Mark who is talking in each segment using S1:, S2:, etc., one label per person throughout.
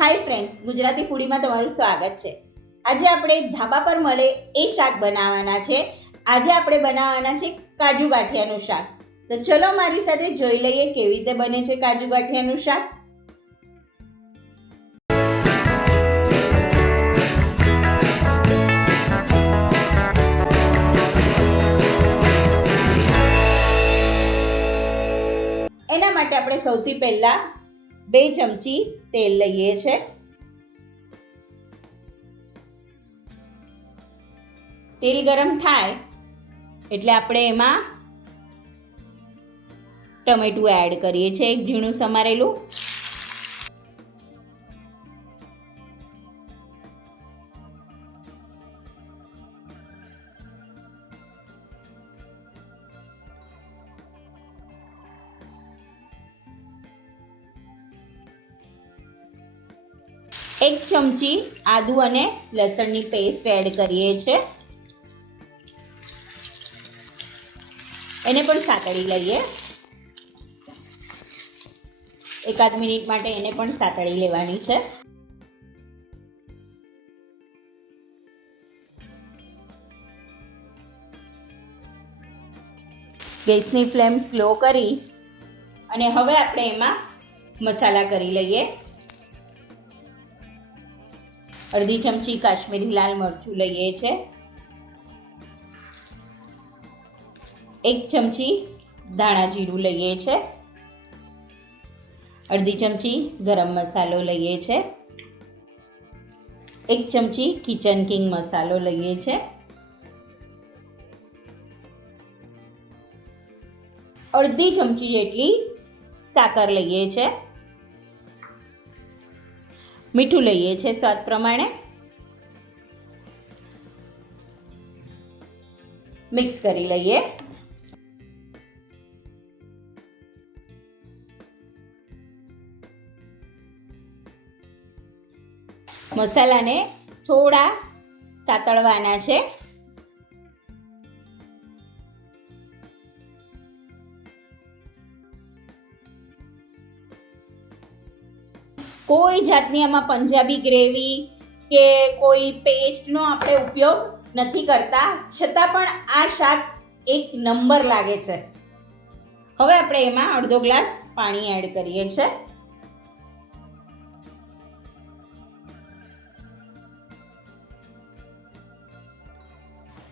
S1: Hi friends Gujarati ફૂડીમાં તમારું સ્વાગત છે. આજે આપણે ધાબા પર મળે એ શાક બનાવવાના છે. આજે આપણે બનાવવાના છે કાજુ ગાંઠિયાનું શાક. તો ચલો મારી સાથે જોઈ લઈએ કેવી રીતે બને છે કાજુ ગાંઠિયાનું શાક. એના માટે આપણે સૌથી પહેલાં બે ચમચી તેલ લઈએ છે. તેલ ગરમ થાય એટલે આપણે એમાં ટમેટું એડ કરીએ છીએ, એક ઝીણું સમારેલું. એક ચમચી આદુ અને લસણની પેસ્ટ એડ કરીએ છીએ એને પણ સાતળી લઈએ. એકાદ મિનિટ માટે એને પણ સાતળી લેવાની છે. ગેસની ફ્લેમ સ્લો કરી અને હવે આપણે એમાં મસાલા કરી લઈએ. અડધી ચમચી કાશ્મીરી લાલ મરચું લઈએ છે. એક ચમચી ધાણા જીરું લઈએ છે. અડધી ચમચી ગરમ મસાલો લઈએ છે. એક ચમચી કિચન કિંગ મસાલો લઈએ છે. અડધી ચમચી જેટલી સાકર લઈએ છે. મીઠું લઈએ છીએ સ્વાદ પ્રમાણે. મિક્સ કરી લઈએ. મસાલાને થોડા સાતળવાના છે. કોઈ જાતની આમાં પંજાબી ગ્રેવી કે કોઈ પેસ્ટનો આપણે ઉપયોગ નથી કરતા. છતાં પણ આ શાક એક નંબર લાગે છે. હવે આપણે એમાં અડધો ગ્લાસ પાણી એડ કરીએ છીએ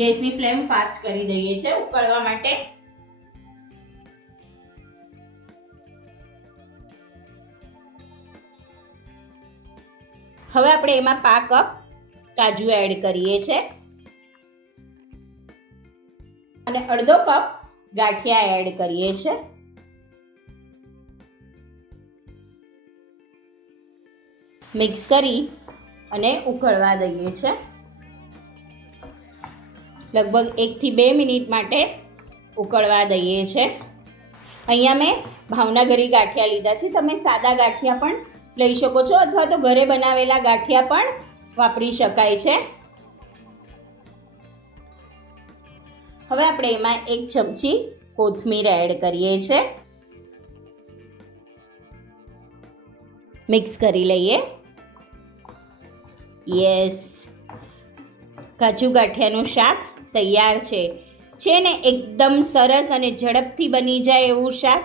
S1: ગેસની ફ્લેમ ફાસ્ટ કરી દઈએ છીએ ઉકળવા માટે. હવે આપણે એમાં પા કપ કાજુ એડ કરીએ છીએ અને અડધો કપ ગાંઠિયા એડ કરીએ છીએ મિક્સ કરી અને ઉકળવા દઈએ છે. લગભગ એકથી બે મિનિટ માટે ઉકળવા દઈએ છે. અહીંયા મેં ભાવનગરી ગાંઠિયા લીધા છે. તમે સાદા ગાંઠિયા પણ લઈ શકો છો અથવા તો ઘરે બનાવેલા ગાંઠિયા પણ વાપરી શકાય છે. હવે આપણે એમાં એક ચમચી કોથમીર એડ કરીએ છીએ મિક્સ કરી લઈએ. યસ. કાજુ ગાંઠિયાનું શાક તૈયાર છે. છે ને એકદમ સરસ અને ઝડપથી બની જાય એવું શાક.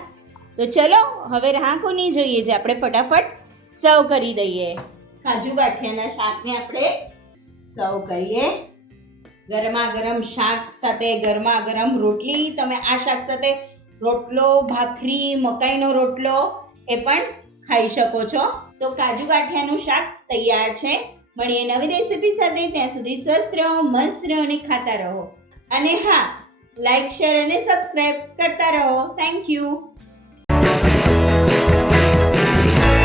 S1: તો ચલો, હવે રાહ કોની જોઈએ છે આપણે ફટાફટ. સર્વ કરી દઈએ. કાજુ ગાંઠિયાના શાકને આપણે સર્વ કરીએ. ગરમા ગરમ શાક સાથે ગરમા ગરમ રોટલી. તમે આ શાક સાથે રોટલો, ભાખરી, મકાઈનો રોટલો એ પણ ખાઈ શકો છો. તો કાજુ ગાંઠિયાનું શાક તૈયાર છે. મળીએ નવી રેસીપી સાથે. ત્યાં સુધી સ્વસ્થ રહો, મસ્ત રહો અને ખાતા રહો. અને હા લાઈક શેર અને સબસ્ક્રાઈબ કરતા રહો. Thank you